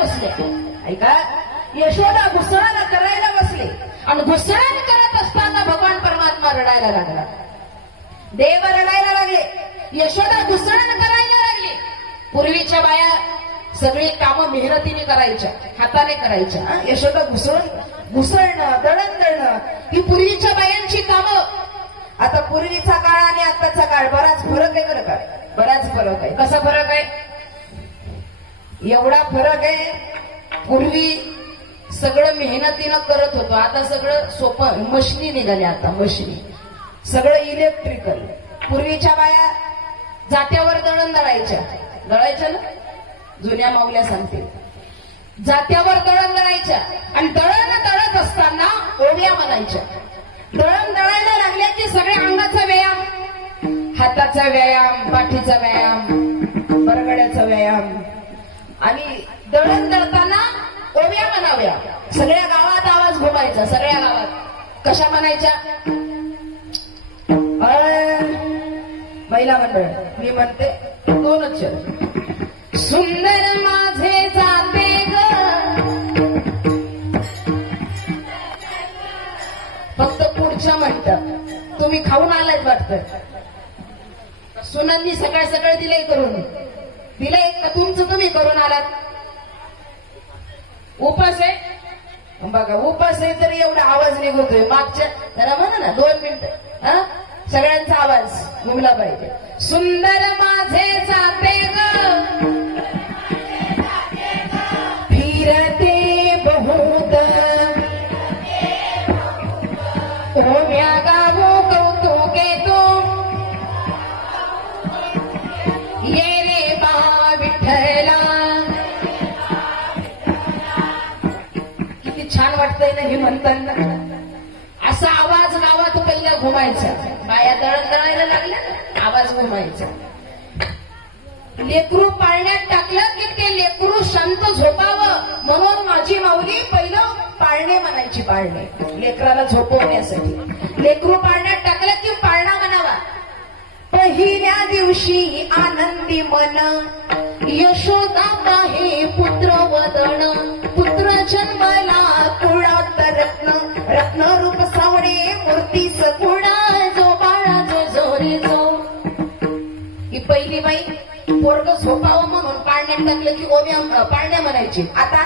बसले. ऐका, यशोदा घुसळण करायला बसले आणि घुसळण करत असताना भगवान परमात्मा रडायला लागला. देव रडायला लागले, यशोदा घुसळण करायला लागली. पूर्वीच्या बाया सगळी कामं मेहनतीने करायच्या, हाताने करायच्या. यशोदा घुसळणं, दळणं ही पूर्वीच्या बायांची कामं. आता पूर्वीचा काळ आणि आताचा काळ बराच फरक आहे बरं का, बराच फरक आहे. कसा फरक आहे? एवढा फरक आहे, पूर्वी सगळं मेहनतीनं करत होतो, आता सगळं सोपं, मशिनी निघाल्या. आता मशिनी, सगळं इलेक्ट्रिकल. पूर्वीच्या बाया जात्यावर दळण दळायच्या ना, जुन्या माऊल्या सांगते, जात्यावर दळण दळायच्या आणि दळण दळत असताना ओव्या म्हणायच्या. दळण दळायला लागल्या की सगळ्या अंगाचा व्यायाम, हाताचा व्यायाम, पाठीचा व्यायाम, बरगड्याचा व्यायाम. आणि दळण दळताना ओव्या म्हणाव्या. सगळ्या गावात आवाज घुमायचा, सगळ्या गावात. कशा म्हणायच्या? महिला मंडळ, मी म्हणते दोनच शब्द. सुंदर माझे जाते ग, फक्त पुढच्या म्हणतात. तुम्ही खाऊन आलात वाटतं. सुनांनी सकाळ सकाळ दिलंय करून, दिलंय का तुमचं तुम्ही करून आलात? उपास आहे बघा, उपास आहे तरी एवढा आवाज निघतोय. मागच्या जरा म्हणा ना 2 मिनिटं, सगळ्यांचा आवाज घुमला पाहिजे. सुंदर माझे जाते ग, फिरते बहुत, ओव्या गावो कौतुके तो, ये रे बा विठ्ठला. किती छान वाटतंय ना हे म्हणताना. असा आवाज गावात पहिला घुमायचा. बाया दळण दळायला लागल्या, आवाज घुमायचा. लेकरू पाळण्यात टाकलं की ते लेकरू शांत झोपावं म्हणून माझी माऊली पहिलं पाळणे म्हणायची. पाळणे, लेकराला झोपवण्यासाठी. लेकरू पाळण्यात टाकलं की पाळणा म्हणावा. पहिल्या दिवशी आनंदी मन, यशोदा पाहे पुत्र वदन, पुत्र जन्मला कुळात रत्न, रत्न रूप सावडे मूर्ती सगुणा, जो बाळा जो जोरी जो. ही पहिली बाई पोरग झोपावं म्हणून पाळण्यात टाकलं की ओव्या पाळण्या म्हणायची. आता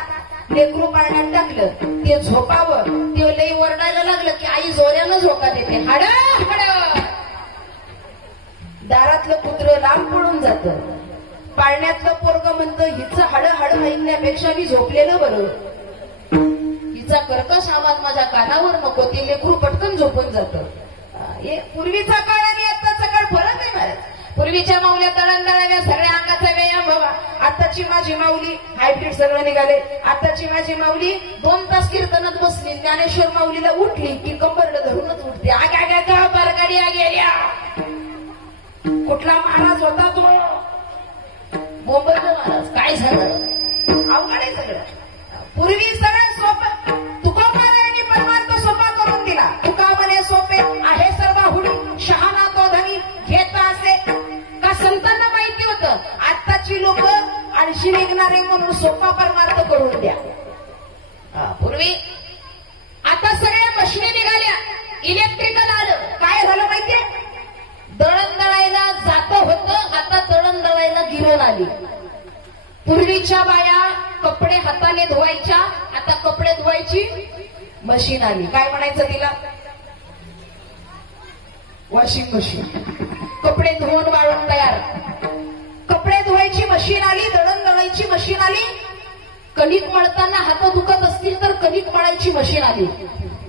लेकरू पाळण्यात टाकलं, ते झोपावं, ते लई ओरडायला लागलं की आई जोऱ्यानं झोका देते. हाड हाड. दारातलं कुत्र लांब पळून जातं. पाळण्यातलं पोरग म्हणतं हिचं हाड हाड ऐकण्यापेक्षा मी झोपलेलं बरं. हिचा कर्कश आवाज माझ्या कानावर नको. ते लेकरू पटकन झोपून जातं. हे पूर्वीचा काळ आणि आताचा काळ फरक आहे महाराज. पूर्वीच्या माऊल्या दळण दळाव्या, सगळ्या अंगाचा व्यायाम व्हावा. आताची माझी माऊली हायब्रिड सगळं निघाले. आताची माझी माऊली 2 तास कीर्तनात बसली, ज्ञानेश्वर माऊलीला उठली की कंबरला धरूनच उठते. आगा बरगाडी गेल्या. कुठला महाराज होता तो? बोंबलचा महाराज. काय झालं? अवघड आहे सगळं. पूर्वी सगळं सोपं. तुकोबारायांनी परमार्थ सोपा करून दिला. तुका म्हणे सोपे आहे सर्वाहुडी, शहाणा तो धनी घेता असे. का संतांना माहिती होतं आत्ताची लोक आळशी निघणारे म्हणून सोपा परमार्थ करून द्या. पूर्वी. आता सगळ्या मशिनी निघाल्या, इलेक्ट्रिकल आलं. काय झालं माहितीये? दळण दळायला जातं होतं, आता दळण दळायला गिरण आली. पूर्वीच्या बाया कपडे हाताने धुवायच्या, आता कपडे धुवायची मशीन आली. काय म्हणायचं तिला? Washing machine. कपडे धुवून वाळून तयार. कपडे धुवायची मशीन आली, दळण दळायची मशीन आली. कणिक मळताना हात दुखत असतील तर कणिक मळायची मशीन आली.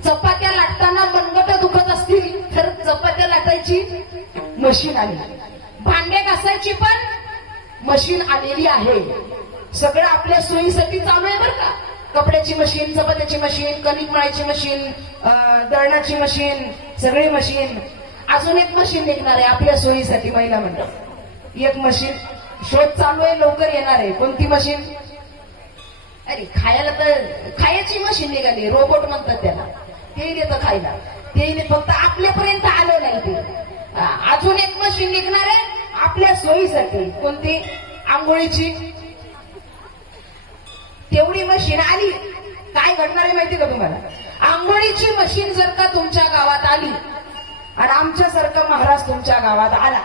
चपात्या लाटताना मनगट दुखत असतील तर चपात्या लाटायची मशीन आली. भांडे घासायची पण मशीन आलेली आहे. सगळं आपल्या सोयीसाठी चालू आहे बरं का. कपड्याची मशीन, चपात्याची मशीन, कणिक मळायची मशीन, दळणाची मशीन, सगळी मशीन. अजून एक मशीन निघणार आहे आपल्या सोयीसाठी. महिला मंडळ एक मशीन शोध चालू आहे, लवकर येणार आहे. कोणती मशीन? अरे खायला तर खायची मशीन निघाली, रोबोट म्हणतात त्याला. ते देतं खायला, ते फक्त आपल्यापर्यंत आलं नाही ते. अजून एक मशीन निघणार आहे आपल्या सोयीसाठी. कोणती? आंघोळीची. ते मशीन आली. काय घडणार आहे माहिती का तुम्हाला? आंघोळीची मशीन जर का तुमच्या गावात आली आणि आमच्यासारखा महाराज तुमच्या गावात आला,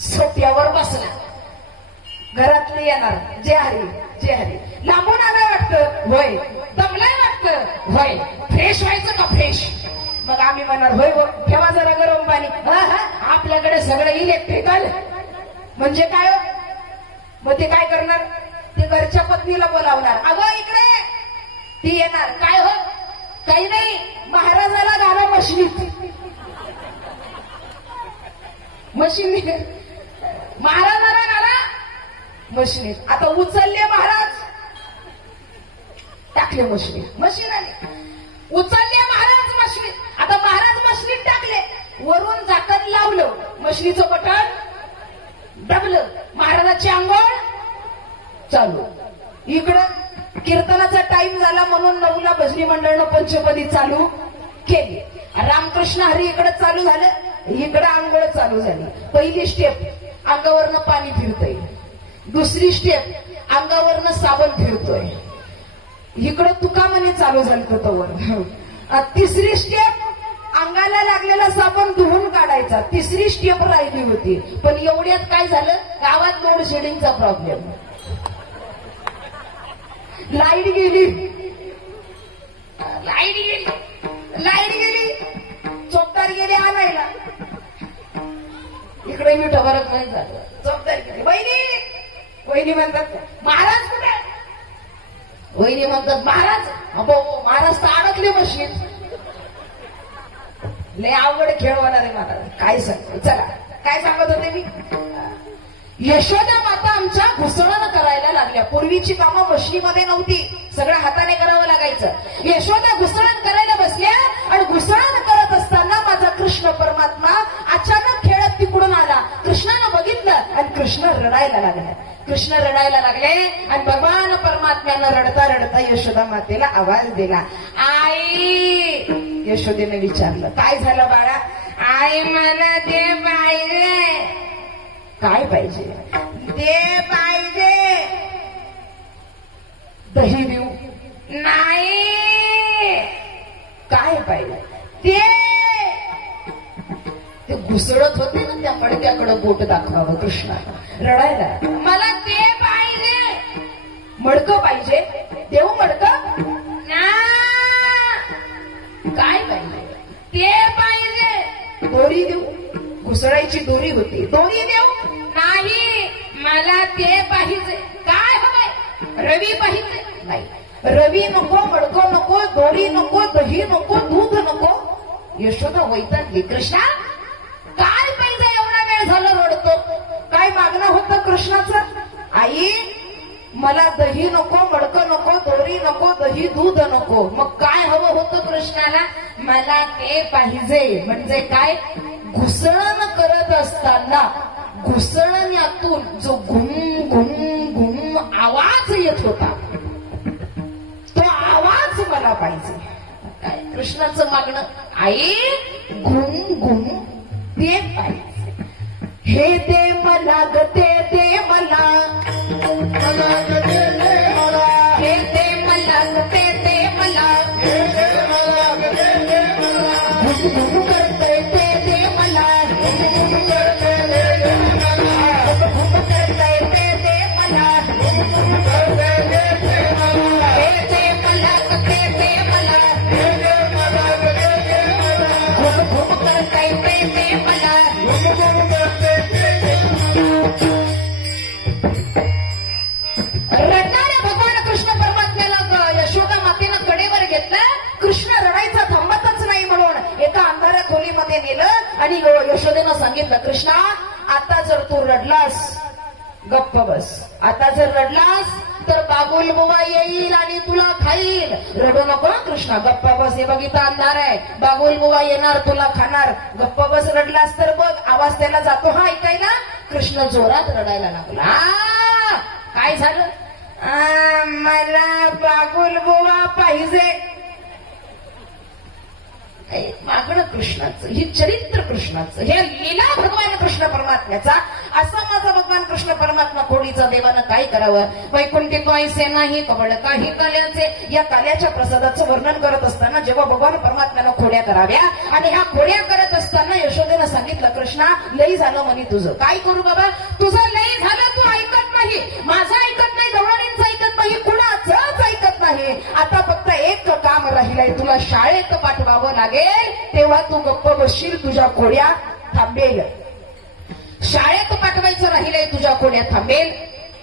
सोप्यावर बसला, घरातले येणार, जे हरी जे हरी, लांबून आला वाटतं, होय, दमलाय वाटतं, होय, फ्रेश व्हायचं का फ्रेश? मग आम्ही म्हणणार होय हो, ठेवा जरा गरम पाणी. आपल्याकडे सगळं इलेक्ट्रिकल म्हणजे काय हो? मग ते काय करणार? ते घरच्या पत्नीला बोलावणार, अगं इकडे. ती येणार, काय हो? काही नाही, महाराजाला घाला मशनीत. मशीन महाराजाला घाला मशनीत. आता उचलले महाराज, टाकले मशनीत, मशीन आले. उचलले महाराज मशनीत, आता महाराज मशनीत टाकले, वरून झाकण लावलं, मशनीचं बटन दबलं, महाराजाची आंघोळ चालू. इकडं कीर्तनाचा टाइम झाला म्हणून 9ला भजनी मंडळनं पंचपदी चालू केली. रामकृष्ण हरी इकडे चालू झालं, इकडं आंघोळ चालू झाली. पहिली स्टेप अंगावरनं पाणी फिरतंय, दुसरी स्टेप अंगावरनं साबण फिरतोय, इकडं तुकामणी चालू झालं तोवर. तिसरी स्टेप अंगाला लागलेला साबण धुवून काढायचा, तिसरी स्टेप राहिली होती. पण एवढ्यात काय झालं, गावात लोड शेडिंगचा प्रॉब्लेम, लाईट गेली, लाईट गेली, लाईट गेली, चोपदार गेले आणायला. इकडे मी ठबरच नाही झालं, चोपदार गेले. वहिनी, वहिनी म्हणतात महाराज कुठे? वहिनी म्हणतात महाराज, अहो महाराज तर अडकले मशीन. लय अवघड खेळ होणार आहे महाराज. काय सांगतो, चला काय सांगत होते मी? यशोदा माता आमच्या घुसळण करायला लागल्या. पूर्वीची कामं मशनीमध्ये नव्हती, सगळं हाताने करावं लागायचं. यशोदा घुसळण करायला बसल्या आणि घुसळण करत असताना माझा कृष्ण परमात्मा अचानक खेळत तिकडून आला. कृष्णानं बघितलं आणि कृष्ण रडायला लागला. कृष्ण रडायला लागले आणि भगवान परमात्म्यानं रडता रडता यशोदा मातेला आवाज दिला, आई. यशोदेने विचारलं, काय झालं बाळा? आई मला ते पाहिजे. काय पाहिजे? ते पाहिजे. दही देऊ? नाही. काय पाहिजे? ते घुसळत होते ना, त्या मडक्याकडे बोट दाखवावं कृष्णाला. रडायला, मला ते पाहिजे. मडकं पाहिजे? देऊ मडकं? ना. काय पाहिजे? ते पाहिजे. दोरी देऊ? घुसळायची दोरी होती, दोरी देऊ? नाही, मला ते पाहिजे. काय हवंय? रवी पाहिजे? नाही. रवी नको, मडकं नको, दोरी नको, दही नको, दूध नको. यशोदा वैतागली, कृष्णा काय पाहिजे? एवढा वेळ झालं रडतो. काय मागणं होतं कृष्णाचं? आई मला दही नको, मडकं नको, दोरी नको, दही दूध नको. मग काय हवं होतं कृष्णाला? मला ते पाहिजे. म्हणजे काय? घुसळण करत असताना घुसळण्यातून जो घुम घुम घुम आवाज येत होता, तो आवाज मला पाहिजे. काय कृष्णाचं मागणं? आई घुम घुम ते पाहिजे. हे दे मला ग, ते दे मला, मला ग ते दे मला. हे दे मला ग, ते दे मला, हे दे मला ग, ते दे मला. घुम घुम करतय ते दे मला, घुम घुम करतय ते दे मला, घुम घुम करतय ते दे मला, घुम घुम करतय ते दे मला. हे दे मला ग, ते दे मला, हे दे मला ग, ते दे मला. घुम घुम करतय ते दे मला, घुम घुम करतय ते दे मला. रडणाऱ्या भगवान कृष्ण परमात्म्याला यशोदा मातेनं कडेवर घेतलं. कृष्ण रडायचा थांबतच नाही म्हणून एका अंधाऱ्या खोलीमध्ये नेलं आणि यशोदेनं सांगितलं, कृष्णा आता जर तू रडलास गप्प बस. आता जर रडलास तर बाबुल बुवा येईल आणि तुला खाईल. रडू नको कृष्णा, गप्प बस. हे बघितलं अंधार आहे, बाबुल बुवा येणार तुला खाणार. गप्प बस. रडलास तर बघ आवाज त्याला जातो हा ऐकायला. कृष्ण जोरात रडायला लागला. काय झालं? मला बाबुल बुवा पाहिजे. मागणं कृष्णाचं, ही चरित्र कृष्णाचं, हे लीला भगवान कृष्ण परमात्म्याचा. असा माझा भगवान कृष्ण परमात्मा खोडीचा देवानं काय करावं. वैकुंठी पैसे नाही कबड काही काल्याचे, या काल्याच्या प्रसादाचं वर्णन करत असताना जेव्हा भगवान परमात्म्यानं खोड्या कराव्या आणि ह्या खोड्या करत असताना यशोदेनं सांगितलं, कृष्णा लई झालं म्हणे तुझं. काय करू बाबा, तुझं लई झालं, तू ऐकत नाही, माझं ऐकत नाही, गवळणींचं ऐकत नाही, कुणाचंच ऐकत नाही. आता फक्त एक काम राहिलंय, तुला शाळेत पाठवावं लागेल, तेव्हा तू गप्प बसशील, तुझ्या खोड्या थांबेल. शाळेत पाठवायचं राहिलंय, तुझ्या खोड्या थांबेल.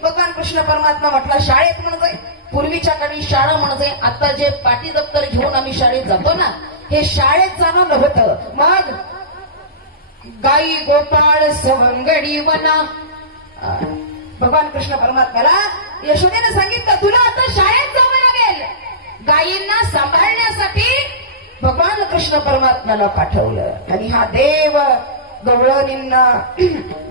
भगवान कृष्ण परमात्मा म्हटला, शाळेत म्हणजे पूर्वीच्या काळी शाळा म्हणजे आता जे पाटी दप्तर घेऊन आम्ही शाळेत जातो ना, हे शाळेत जाणं नव्हतं. मग गाई गोपाळ सवंगडी वना, भगवान कृष्ण परमात्म्याला यशोदेने सांगितलं, तुला आता शाळेत जावं लागेल. गायींना सांभाळण्यासाठी भगवान कृष्ण परमात्म्याला पाठवलं. आणि हा देव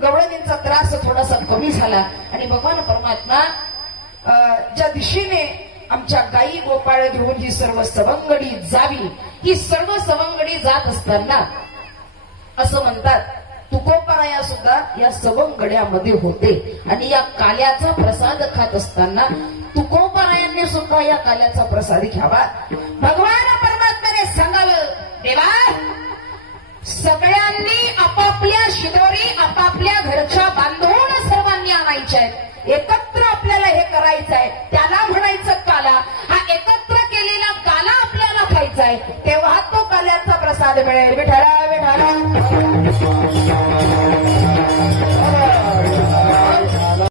गवळणींचा त्रास थोडासा कमी झाला आणि भगवान परमात्मा ज्या दिशेने आमच्या गायी गोपाळ घेऊन ही सर्व सवंगडी जावी, ही सर्व सवंगडी जात असताना असं म्हणतात, तुकोबराया सुद्धा या सवंगड्यामध्ये होते. आणि या काल्याचा प्रसाद खात असताना तुकोबरायांनी सुद्धा या काल्याचा प्रसाद घ्यावा. भगवान परमात्म्याने सांगावं, देवा सगळ्यांनी आपापल्या शिदोरी आपापल्या घरच्या बांधून सर्वांनी आणायच्या आहेत. एकत्र आपल्याला हे करायचं आहे, त्याला म्हणायचं काला. हा एकत्र केलेला काला आपल्याला खायचा आहे, तेव्हा तो काल्याचा प्रसाद मिळेल. विठ्ठला विठ्ठला.